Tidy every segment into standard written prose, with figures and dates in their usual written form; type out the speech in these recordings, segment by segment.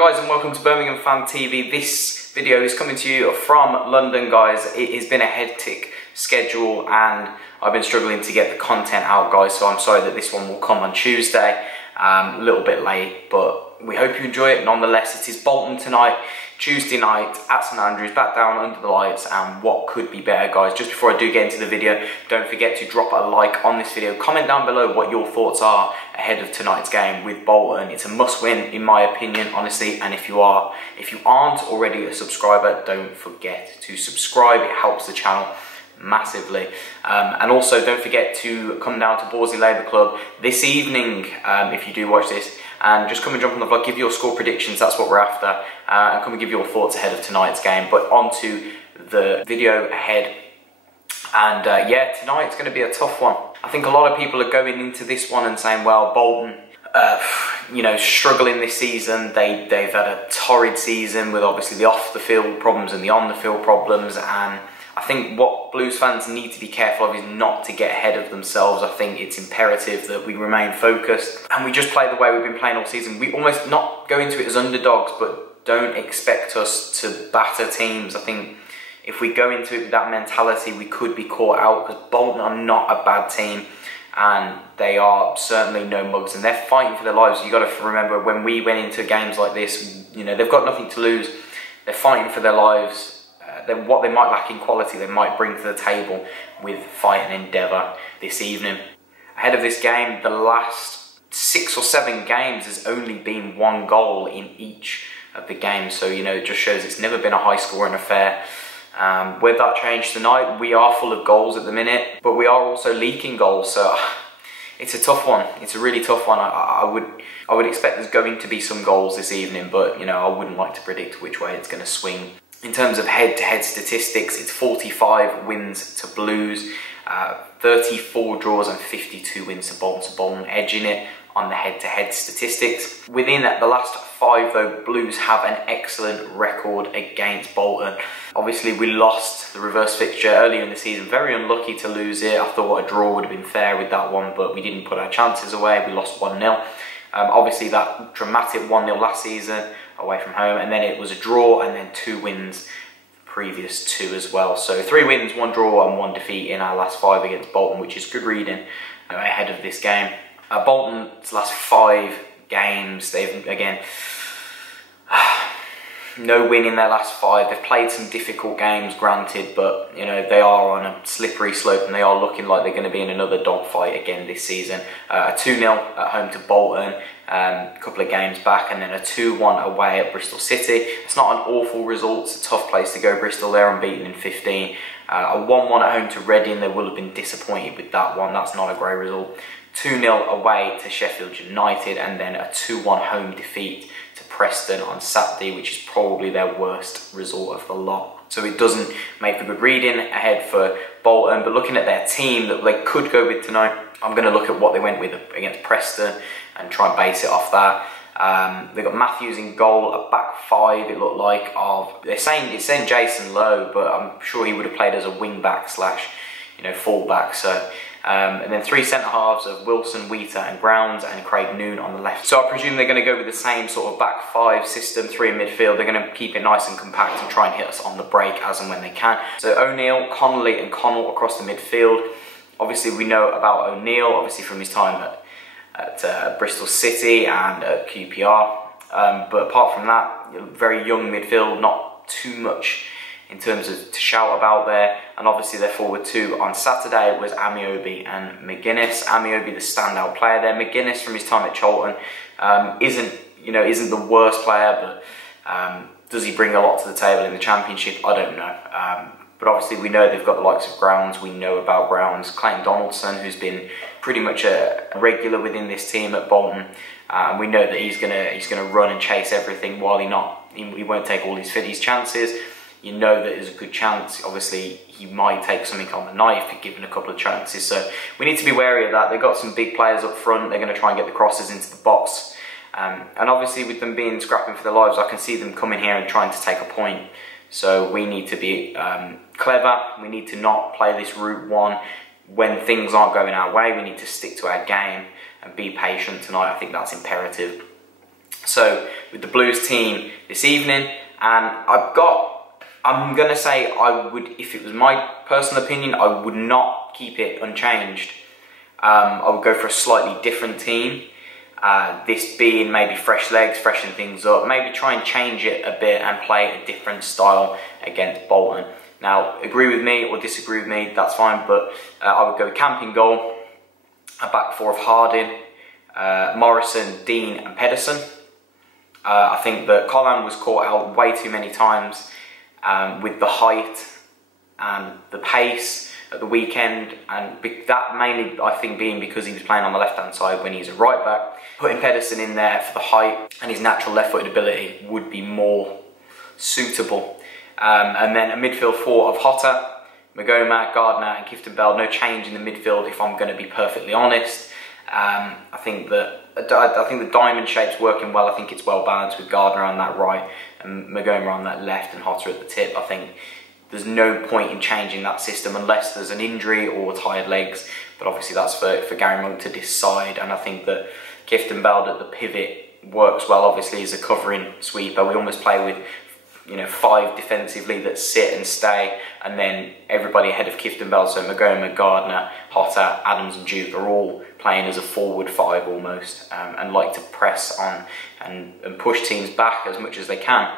Hello guys and welcome to Birmingham Fan TV. This video is coming to you from London, guys. It has been a hectic schedule and I've been struggling to get the content out, guys, so I'm sorry that this one will come on Tuesday, a little bit late, but we hope you enjoy it nonetheless. It is Bolton tonight, Tuesday night at St Andrews, back down under the lights, and what could be better, guys. Just before I do get into the video, don't forget to drop a like on this video, comment down below what your thoughts are ahead of tonight's game with Bolton. It's a must win in my opinion, honestly, and if you aren't already a subscriber, don't forget to subscribe. It helps the channel massively, and also don't forget to come down to Borsley Labour Club this evening if you do watch this, and just come and jump on the vlog, give your score predictions, that's what we're after, and come and give your thoughts ahead of tonight's game. But on to the video ahead, and yeah, tonight's going to be a tough one. I think a lot of people are going into this one and saying, well, Bolton, you know, struggling this season. They've had a torrid season with obviously the off the field problems and the on the field problems, and I think what Blues fans need to be careful of is not to get ahead of themselves. I think it's imperative that we remain focused and we just play the way we've been playing all season. We almost not go into it as underdogs, but don't expect us to batter teams. I think if we go into it with that mentality, we could be caught out, because Bolton are not a bad team and they are certainly no mugs and they're fighting for their lives. You've got to remember, when we went into games like this, you know, they've got nothing to lose. They're fighting for their lives. Then what they might lack in quality, they might bring to the table with fight and endeavour this evening. Ahead of this game, the last 6 or 7 games has only been 1 goal in each of the games, so you know, it just shows it's never been a high scoring affair. With that change tonight, we are full of goals at the minute, but we are also leaking goals, so it's a tough one. It's a really tough one. I would expect there's going to be some goals this evening, but you know, I wouldn't like to predict which way it's going to swing. In terms of head-to-head statistics, it's 45 wins to Blues, 34 draws and 52 wins to Bolton. So Bolton edging it on the head-to-head statistics. Within the last 5 though, Blues have an excellent record against Bolton. Obviously we lost the reverse fixture earlier in the season, very unlucky to lose it. I thought a draw would have been fair with that one, but we didn't put our chances away. We lost 1-0. Obviously that dramatic 1-0 last season away from home, and then it was a draw and then 2 wins previous to as well. So 3 wins, 1 draw and 1 defeat in our last 5 against Bolton, which is good reading ahead of this game. Bolton's last 5 games, they've again no win in their last 5. They've played some difficult games, granted, but you know, they are on a slippery slope and they are looking like they're going to be in another dogfight again this season. A 2-0 at home to Bolton a couple of games back, and then a 2-1 away at Bristol City. It's not an awful result, it's a tough place to go. Bristol, they're unbeaten in 15. A 1-1 at home to Reading, they will have been disappointed with that one. That's not a great result. 2-0 away to Sheffield United, and then a 2-1 home defeat to Preston on Saturday, which is probably their worst result of the lot. So it doesn't make for good reading ahead for Bolton, but looking at their team that they could go with tonight, I'm going to look at what they went with against Preston and try and base it off that. They've got Matthews in goal, a back 5 it looked like of, it's saying Jason Lowe, but I'm sure he would have played as a wing back slash, you know, full back. So and then 3 centre halves of Wilson, Wheater and Grounds, and Craig Noon on the left. So I presume they're going to go with the same sort of back 5 system, 3 in midfield. They're going to keep it nice and compact and try and hit us on the break as and when they can. So O'Neill, Connolly and Connell across the midfield. Obviously we know about O'Neill, obviously from his time at Bristol City and at QPR. But apart from that, very young midfield, not too much in terms of to shout about there. And obviously their forward 2 on Saturday was Amiobi and McGuinness. Amiobi the standout player there. McGuinness from his time at Charlton isn't the worst player, but does he bring a lot to the table in the Championship? I don't know. But obviously we know they've got the likes of Grounds. We know about Grounds. Clayton Donaldson, who's been pretty much a regular within this team at Bolton. We know that he's gonna run and chase everything. While he won't take all his chances. You know that there's a good chance, obviously, he might take something on the night if you're given a couple of chances. So we need to be wary of that. They've got some big players up front. They're going to try and get the crosses into the box. And obviously with them being scrapping for their lives, I can see them coming here and trying to take a point. So we need to be clever. We need to not play this route one when things aren't going our way. We need to stick to our game and be patient tonight. I think that's imperative. So with the Blues team this evening, and I'm gonna say I would, if it was my personal opinion, I would not keep it unchanged. I would go for a slightly different team. This being maybe fresh legs, freshen things up, maybe try and change it a bit and play a different style against Bolton. Now, agree with me or disagree with me, that's fine, but I would go Camp in goal, a back four of Harding, Morrison, Dean and Pedersen. I think that Colin was caught out way too many times with the height and the pace at the weekend, and that mainly I think being because he was playing on the left hand side when he's a right back. Putting Pedersen in there for the height and his natural left footed ability would be more suitable. And then a midfield four of Hotter, Magoma, Gardner and Kifton Bell. No change in the midfield if I'm going to be perfectly honest. I think the diamond shape's working well. I think it's well balanced with Gardner on that right and Magoma on that left and Hotter at the tip. I think there's no point in changing that system unless there's an injury or tired legs, but obviously that's for Gary Monk to decide. And I think that Kifton Bell at the pivot works well, obviously as a covering sweeper. We almost play with 5 defensively that sit and stay, and then everybody ahead of Kifton Bell, so Magoma, Gardner, Hotter, Adams and Duke are all playing as a forward 5 almost, and like to press on and push teams back as much as they can.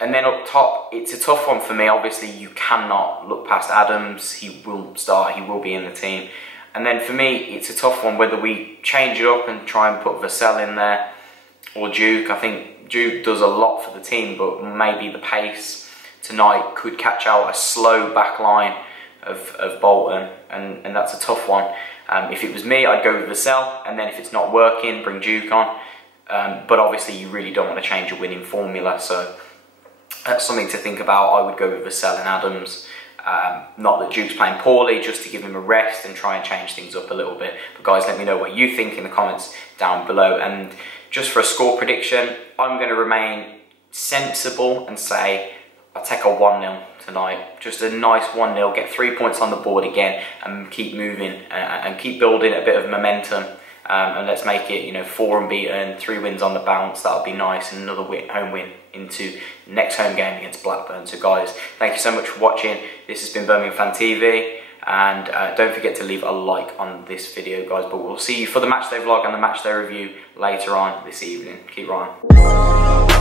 And then up top, it's a tough one for me. Obviously, you cannot look past Adams. He will start, he will be in the team. And then for me, it's a tough one whether we change it up and try and put Vassell in there or Duke. I think Duke does a lot for the team, but maybe the pace tonight could catch out a slow back line of Bolton, and that's a tough one. If it was me, I'd go with Vassell, and then if it's not working, bring Duke on. But obviously, you really don't want to change a winning formula, so that's something to think about. I would go with Vassell and Adams. Not that Duke's playing poorly, just to give him a rest and try and change things up a little bit. But guys, let me know what you think in the comments down below. And just for a score prediction, I'm going to remain sensible and say I'll take a 1-0 tonight. Just a nice 1-0, get 3 points on the board again and keep moving and keep building a bit of momentum. And let's make it, 4 unbeaten, 3 wins on the bounce. That'll be nice, and another home win into next home game against Blackburn. So guys, thank you so much for watching. This has been Birmingham Fan TV, and don't forget to leave a like on this video, guys. But we'll see you for the matchday vlog and the matchday review later on this evening. Keep right on.